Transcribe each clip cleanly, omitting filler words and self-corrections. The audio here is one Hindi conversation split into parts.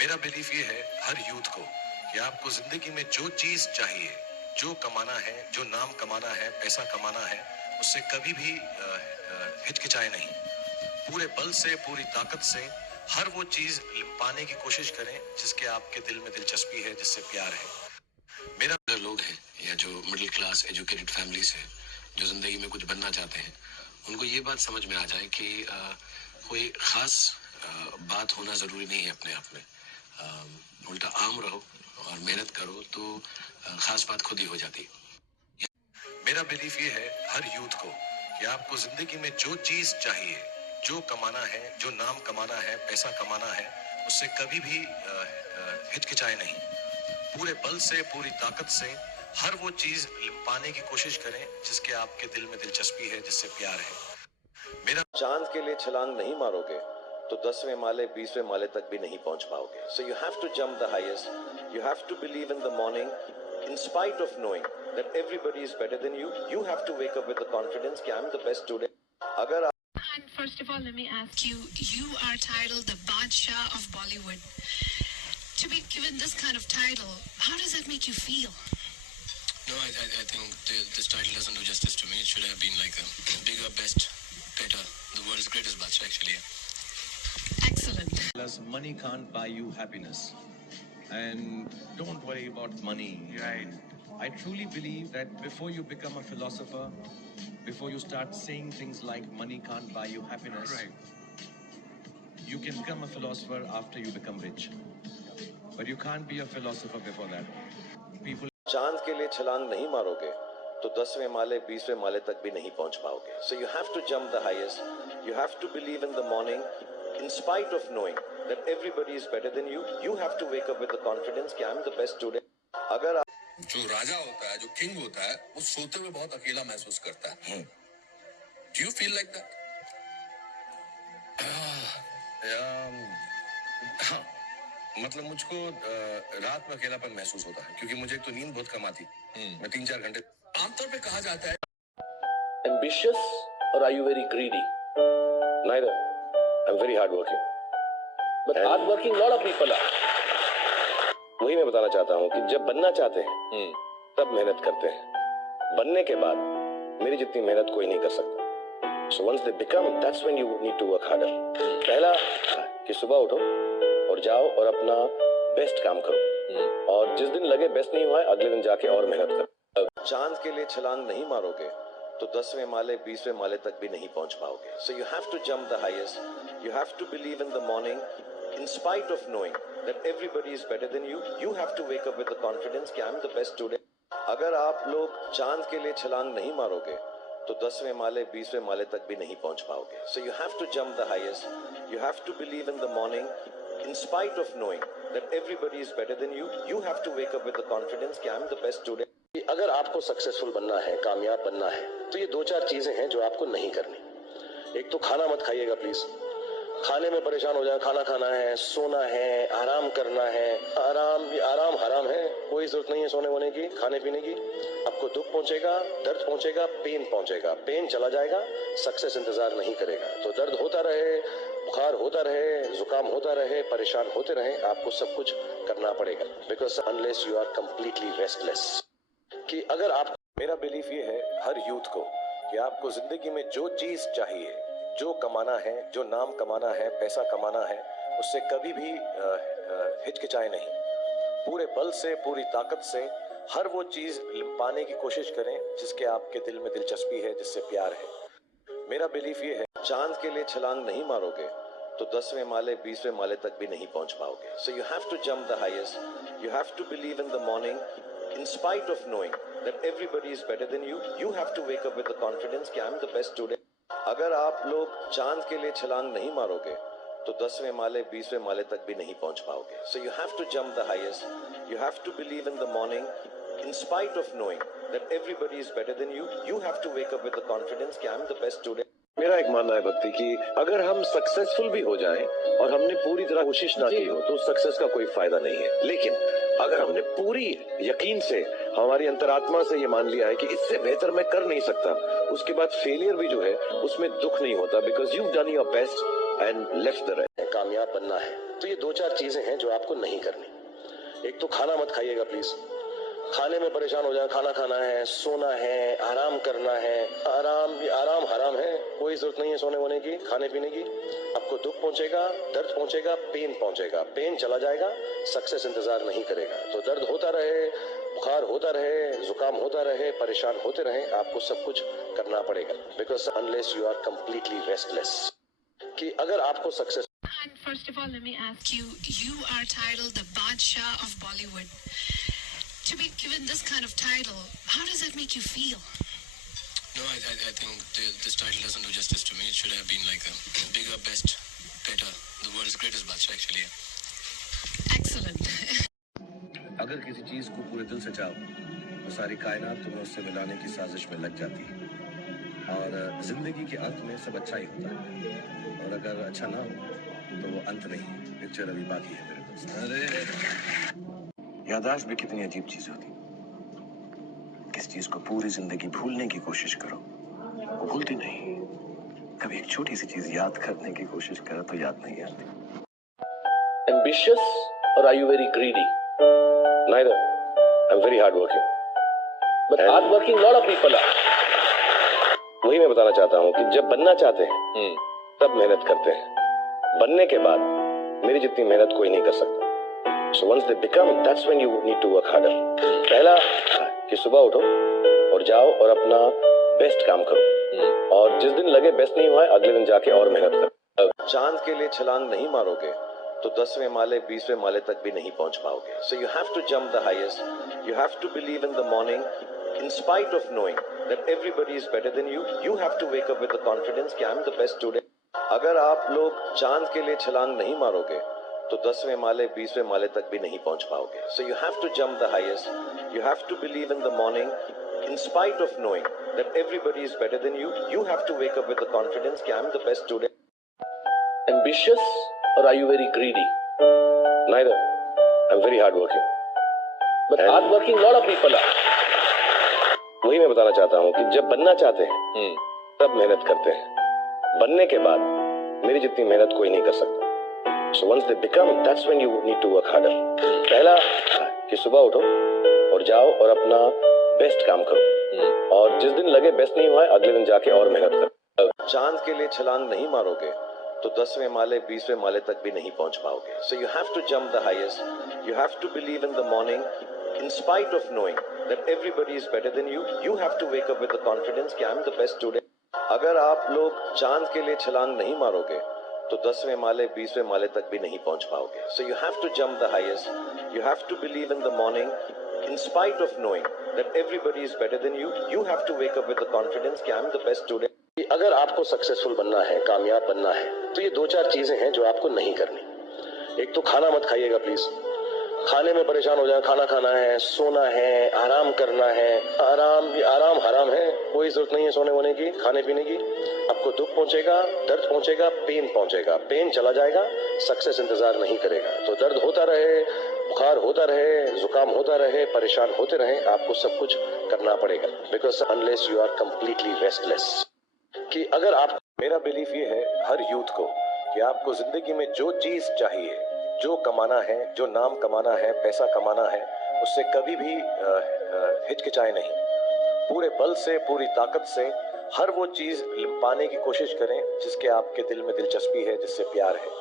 मेरा बिलीफ ये है हर यूथ को कि आपको जिंदगी में जो चीज चाहिए, जो कमाना है, जो नाम कमाना है, पैसा कमाना है, उससे कभी भी हिचकिचाए नहीं। पूरे बल से, पूरी ताकत से हर वो चीज पाने की कोशिश करें जिसके आपके दिल में दिलचस्पी है, जिससे प्यार है। मेरा लोग हैं या जो मिडिल क्लास एजुकेटेड फैमिलीज हैं, जो जिंदगी में कुछ बनना चाहते हैं, उनको ये बात समझ में आ जाए कि कोई खास बात होना जरूरी नहीं है अपने आप में। उल्टा आम रहो और मेहनत करो तो खास बात खुद ही हो जाती है। मेरा बिलीफ ये है हर यूथ को कि आपको जिंदगी में जो चीज चाहिए, जो कमाना है, जो नाम कमाना है, पैसा कमाना है, उससे कभी भी हिचकिचाए नहीं। पूरे बल से, पूरी ताकत से हर वो चीज पाने की कोशिश करें जिसके आपके दिल में दिलचस्पी है, जिससे प्यार है। मेरा चांद के लिए छलांग नहीं मारोगे तो 10वें माले 20वें माले तक भी नहीं पहुंच पाओगे। So you have to jump the highest. You have to believe in the morning, in spite of knowing that everybody is better than you. You have to wake up with the confidence कि I'm the best today. अगर And first of all, let me ask you, you are titled the Badshah of Bollywood. To be given this kind of title, how does that make you feel? No, I think this title doesn't do justice to me. It should have been like a bigger, best, better, the world's greatest Badshah actually. Excellent. Plus, money can't buy you happiness. And don't worry about money. Right. I truly believe that before you become a philosopher, before you start saying things like money can't buy you happiness, right, you can become a philosopher after you become rich. But you can't be a philosopher before that. People. चांद के लिए छलांग नहीं मारोगे तो 10वें माले 20वें माले तक भी नहीं पहुंच पाओगे। So you have to jump the highest. You have to believe in the morning, in spite of knowing that everybody is better than you. You have to wake up with the confidence कि I'm the best today. अगर आप जो राजा होता है, जो किंग होता है, वो सोते हुए बहुत अकेला महसूस करता है। Do you feel like that? हाँ, मतलब मुझको रात में अकेलापन महसूस होता है क्योंकि मुझे एक तो नींद बहुत कम आती। मैं 3-4 घंटे। आमतौर पे कहा जाता है ambitious or are you very greedy? Neither. I'm very hardworking. But hardworking lot of people are. वही मैं बताना चाहता हूँ कि जब बनना चाहते हैं तब मेहनत करते हैं। बनने के बाद मेरी जितनी मेहनत कोई नहीं कर सकता। So once they become, that's when you need to work harder. पहला कि सुबह उठो और जाओ और अपना बेस्ट काम करो और जिस दिन लगे बेस्ट नहीं हुआ है अगले दिन जाके और मेहनत करो। चांद के लिए छलांग नहीं मारोगे तो 10वें माले 20वें माले तक भी नहीं पहुंच पाओगे। So you have to jump the highest. You have to believe in the morning, in spite of knowing that everybody is better than you. You have to wake up with the confidence कि I'm the best today. अगर आप लोग चांद के लिए छलांग नहीं मारोगे तो 10वें माले 20वें माले तक भी नहीं पहुंच पाओगे। So you have to jump the highest. You have to believe in the morning, in spite of knowing that everybody is better than you. You have to wake up with the confidence कि I'm the best today. अगर आपको सक्सेसफुल बनना है, कामयाब बनना है, तो ये 2-4 चीजें हैं जो आपको नहीं करनी। एक तो खाना मत खाइएगा प्लीज। खाने में परेशान हो जाए, खाना खाना है, सोना है, आराम करना है। आराम हराम है, कोई जरूरत नहीं है सोने वोने की, खाने पीने की। आपको दुख पहुंचेगा, दर्द पहुंचेगा, पेन पहुंचेगा, पेन चला जाएगा, सक्सेस इंतजार नहीं करेगा। तो दर्द होता रहे, बुखार होता रहे, जुकाम होता रहे, परेशान होते रहे, आपको सब कुछ करना पड़ेगा। Because unless you are completely restless. कि अगर आप, मेरा बिलीफ ये है हर यूथ को कि आपको जिंदगी में जो चीज चाहिए, जो कमाना है, जो नाम कमाना है, पैसा कमाना है, उससे कभी भी हिचकिचाए नहीं। पूरे बल से, पूरी ताकत से हर वो चीज पाने की कोशिश करें जिसके आपके दिल में दिलचस्पी है, जिससे प्यार है। मेरा बिलीफ ये है चांद के लिए छलांग नहीं मारोगे तो 10वें माले 20वें माले तक भी नहीं पहुंच पाओगे। So you have to jump the highest. You have to believe in the morning, in spite of knowing that everybody is better than you. You have to wake up with the confidence कि I'm the best today. अगर आप लोग चांद के लिए छलांग नहीं मारोगे तो 10वें माले 20वें माले तक भी नहीं पहुंच पाओगे। So you have to jump the highest. You have to believe in the morning, in spite of knowing that everybody is better than you. You have to wake up with the confidence कि I'm the best today. मेरा एक मानना है भक्ति कि अगर हम सक्सेसफुल भी हो जाएं और हमने पूरी तरह कोशिश ना की हो तो सक्सेस का कोई फायदा नहीं है। लेकिन अगर हमने पूरी यकीन से, हमारी अंतरात्मा से ये मान लिया है कि इससे बेहतर मैं कर नहीं सकता, उसके बाद फेलियर भी जो है उसमें दुख नहीं होता, because you done your best and left the rest. कामयाब बनना है तो ये 2-4 चीजें हैं जो आपको नहीं करनी। एक तो खाना मत खाइएगा प्लीज। खाने में परेशान हो जाए, खाना खाना है, सोना है, आराम करना है। आराम हराम है, कोई जरूरत नहीं है सोने वोने की, खाने पीने की। आपको दुख पहुंचेगा, दर्द पहुंचेगा, पेन पहुंचेगा। पेन चला जाएगा, सक्सेस इंतजार नहीं करेगा। तो दर्द होता रहे, बुखार होता रहे, जुकाम होता रहे, परेशान होते रहे, आपको सब कुछ करना पड़ेगा। Because unless you are completely restless, कि अगर आपको success. And first of all, let me ask you, you are titled the Badshah of Bollywood. To be given this kind of title, how does that make you feel? No, I think this title doesn't do justice to me. It should have been like a bigger, best, better, the world's greatest Badshah actually. Excellent. अगर किसी चीज को पूरे दिल से चाहो तो सारी कायनात तुम्हें उससे मिलाने की साजिश में लग जाती है। और जिंदगी के अंत में सब अच्छा ही होता है, और अगर अच्छा ना हो तो वो अंत नहीं। पिक्चर अभी बाकी है मेरे दोस्त। अरे याददाश्त भी कितनी अजीब चीज होती। किस चीज को पूरी जिंदगी भूलने की कोशिश करो, वो भूलती नहीं। कभी एक छोटी सी चीज याद करने की कोशिश करो तो याद नहीं आती। Ambitious or are you very greedy? Neither. I'm very hardworking. But hardworking lot of people are. वही मैं बताना चाहता हूँ कि जब बनना चाहते हैं तब मेहनत करते हैं। बनने के बाद मेरी जितनी मेहनत कोई नहीं कर सकता। So once they become, that's when you need to work harder. पहला कि सुबह उठो और जाओ और अपना बेस्ट काम करो, और जिस दिन लगे बेस्ट नहीं हुआ है अगले दिन जाके और मेहनत करो। चांद के लिए छलांग नहीं मारोगे तो 10वें माले 20वें माले तक भी नहीं पहुंच पाओगे। So you have to jump the highest. You have to believe in the morning, in spite of knowing that everybody is better than you. You have to wake up with the confidence कि I'm the best today. अगर आप लोग चांद के लिए छलांग नहीं मारोगे तो 10वें माले 20वें माले तक भी नहीं पहुंच पाओगे। So you have to jump the highest. You have to believe in the morning, in spite of knowing that everybody is better than you. You have to wake up with the confidence कि I'm the best today. Ambitious or are you very greedy? Neither. I'm very hardworking. But hardworking lot of people are. वही मैं बताना चाहता हूँ कि जब बनना चाहते हैं तब मेहनत करते हैं। बनने के बाद मेरी जितनी मेहनत कोई नहीं कर सकता। So once they become, that's when you need to work harder. पहला कि सुबह उठो और जाओ और अपना बेस्ट काम करो, और जिस दिन लगे बेस्ट नहीं हुआ है अगले दिन जाके और मेहनत करो। चांद के लिए छलांग नहीं मारोगे तो 10वें माले 20वें माले तक भी नहीं पहुंच पाओगे। So you have to jump the highest. You have to believe in the morning, in spite of knowing that everybody is better than you. You have to wake up with the confidence कि I'm the best today. अगर आप लोग चांद के लिए छलांग नहीं मारोगे तो 10वें माले 20वें माले तक भी नहीं पहुंच पाओगे। So you have to jump the highest. You have to believe in the morning, in spite of knowing that everybody is better than you. You have to wake up with the confidence कि I'm the best today. अगर आपको सक्सेसफुल बनना है, कामयाब बनना है, तो ये 2-4 चीजें हैं जो आपको नहीं करनी। एक तो खाना मत खाइएगा प्लीज। खाने में परेशान हो जाए, खाना खाना है, सोना है, आराम करना है। आराम हराम है, कोई जरूरत नहीं है सोने वोने की, खाने पीने की। आपको दुख पहुंचेगा, दर्द पहुंचेगा, पेन पहुंचेगा। पेन चला जाएगा, सक्सेस इंतजार नहीं करेगा। तो दर्द होता रहे, बुखार होता रहे, जुकाम होता रहे, परेशान होते रहे, आपको सब कुछ करना पड़ेगा। Because unless you are completely restless, कि अगर आप। मेरा बिलीफ ये है हर यूथ को कि आपको जिंदगी में जो चीज चाहिए, जो कमाना है, जो नाम कमाना है, पैसा कमाना है, उससे कभी भी हिचकिचाए नहीं। पूरे बल से, पूरी ताकत से हर वो चीज पाने की कोशिश करें जिसके आपके दिल में दिलचस्पी है, जिससे प्यार है।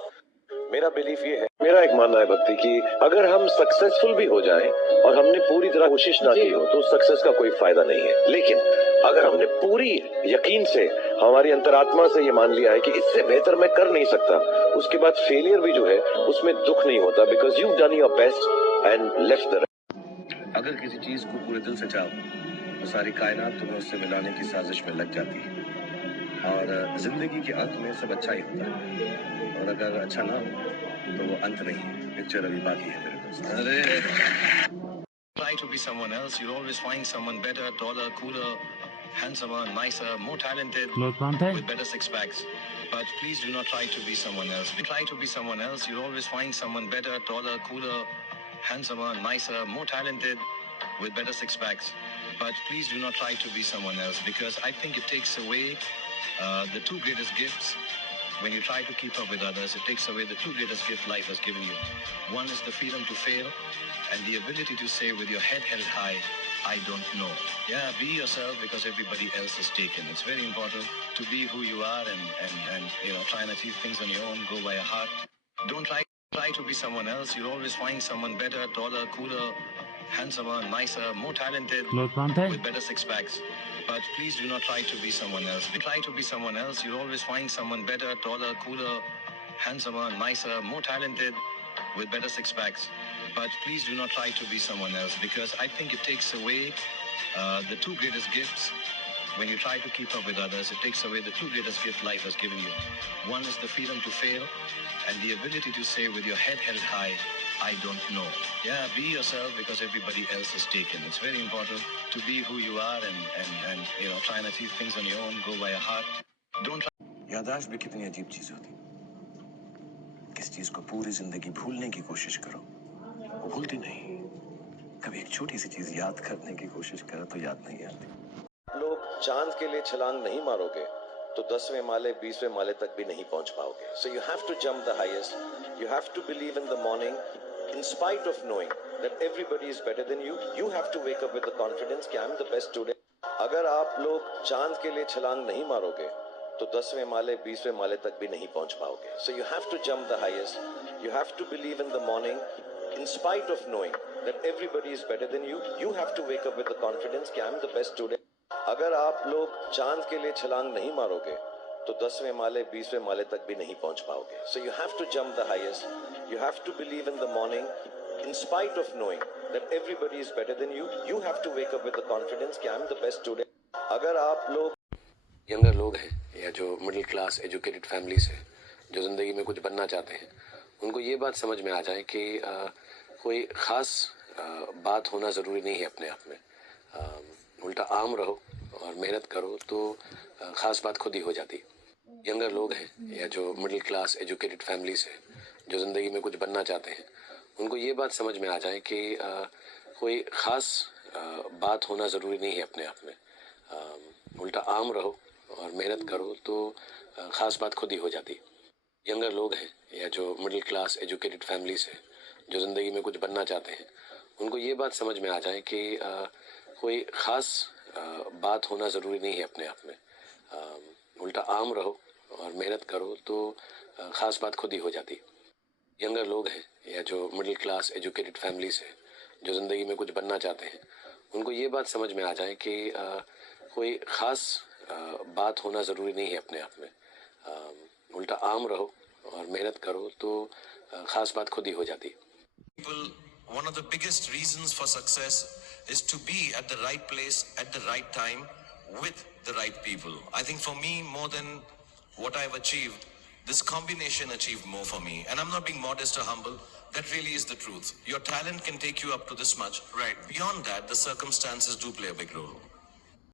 मेरा बिलीफ ये है, मेरा एक मानना है भक्ति की अगर हम सक्सेसफुल भी हो जाएं और हमने पूरी तरह कोशिश ना की हो तो सक्सेस का कोई फायदा नहीं है। लेकिन अगर हमने पूरी यकीन से, हमारी अंतरात्मा से ये मान लिया है कि इससे बेहतर मैं कर नहीं सकता, उसके बाद फेलियर भी जो है उसमें दुख नहीं होता। Because you done your best and left the. अगर किसी चीज को पूरे दिल से चाहो तो सारी कायनात तुम्हें उससे मिलाने की साजिश में लग जाती है, और जिंदगी के अंत में सब अच्छा ही होता है, और अगर अच्छा ना हो तो वो अंत नहीं। पिक्चर अभी बाकी है मेरे दोस्त। अरे Try to be someone else. You'll always find someone better, taller, cooler, handsomer, nicer, more talented, with better six packs. But please do not try to be someone else. Try to be someone else. You'll always find someone better, taller, cooler, handsomer, nicer, more talented, with better six packs. But please do not try to be someone else, because I think it takes away the two greatest gifts when you try to keep up with others, it takes away the two greatest gifts life has given you. One is the freedom to fail and the ability to say with your head held high, I don't know. Yeah, be yourself because everybody else is taken. It's very important to be who you are and try and achieve things on your own, go by your heart. Don't try to be someone else. You'll always find someone better, taller, cooler, handsomer, nicer, more talented, with better six packs. But please do not try to be someone else. Try to be someone else. You'll always find someone better, taller, cooler, handsomer, nicer, more talented, with better six packs. But please do not try to be someone else, because I think it takes away the two greatest gifts. When you try to keep up with others, it takes away the two greatest gifts life has given you. One is the freedom to fail and the ability to say with your head held high, I don't know. Yeah, be yourself because everybody else is taken. It's very important to be who you are and try and achieve things on your own, go by your heart. Don't try. याददाश्त भी कितनी अजीब चीज होती। किस चीज को पूरी जिंदगी भूलने की कोशिश करो, वो भूलती नहीं। कभी एक छोटी सी चीज याद करने की कोशिश करो तो याद नहीं आती। लोग चांद के लिए छलांग नहीं मारोगे तो 10वें माले 20वें माले तक भी नहीं पहुंच पाओगे. So you have to jump the highest. You have to believe in the morning in spite of knowing that everybody is better than you. You have to wake up with the confidence कि I'm the best today. अगर आप लोग चांद के लिए छलांग नहीं मारोगे तो 10वें माले 20वें माले तक भी नहीं पहुंच पाओगे. So you have to jump the highest. You have to believe in the morning in spite of knowing that everybody is better than you. You have to wake up with the confidence कि I'm the best today. अगर आप लोग चांद के लिए छलांग नहीं मारोगे तो 10वें माले 20वें माले तक भी नहीं पहुंच पाओगे. So you have to jump the highest. You have to believe in the morning in spite of knowing that everybody is better than you. You have to wake up with the confidence कि I'm the best today. अगर आप लोग यंगर लोग हैं या जो मिडिल क्लास एजुकेटेड फैमिली से जो ज़िंदगी में कुछ बनना चाहते हैं, उनको ये बात समझ में आ जाए कि कोई ख़ास बात होना ज़रूरी नहीं है अपने आप में. उल्टा आम रहो और मेहनत करो तो ख़ास बात खुद ही हो जाती. यंगर लोग हैं या जो मिडिल क्लास एजुकेटेड फैमिली से जो ज़िंदगी में कुछ बनना चाहते हैं, उनको ये बात समझ में आ जाए कि कोई ख़ास बात होना ज़रूरी नहीं है अपने आप में. उल्टा आम रहो और मेहनत करो तो ख़ास बात खुद ही हो जाती. यंगर लोग हैं या जो मिडिल क्लास एजुकेटेड फैमिली से जो ज़िंदगी में कुछ बनना चाहते हैं, उनको ये बात समझ में आ जाए कि कोई ख़ास बात होना ज़रूरी नहीं है अपने आप में. उल्टा आम रहो और मेहनत करो तो ख़ास बात खुद ही हो जाती. यंगर लोग हैं या जो मिडिल क्लास एजुकेटेड फैमिली से जो ज़िंदगी में कुछ बनना चाहते हैं, उनको ये बात समझ में आ जाए कि कोई ख़ास बात होना ज़रूरी नहीं है अपने आप में. उल्टा आम रहो और मेहनत करो तो ख़ास बात खुद ही हो जाती. One of the biggest reasons for success is to be at the right place at the right time with the right people. I think for me, more than what I've achieved, this combination achieved more for me. And I'm not being modest or humble. That really is the truth. Your talent can take you up to this much. Right. Beyond that, the circumstances do play a big role.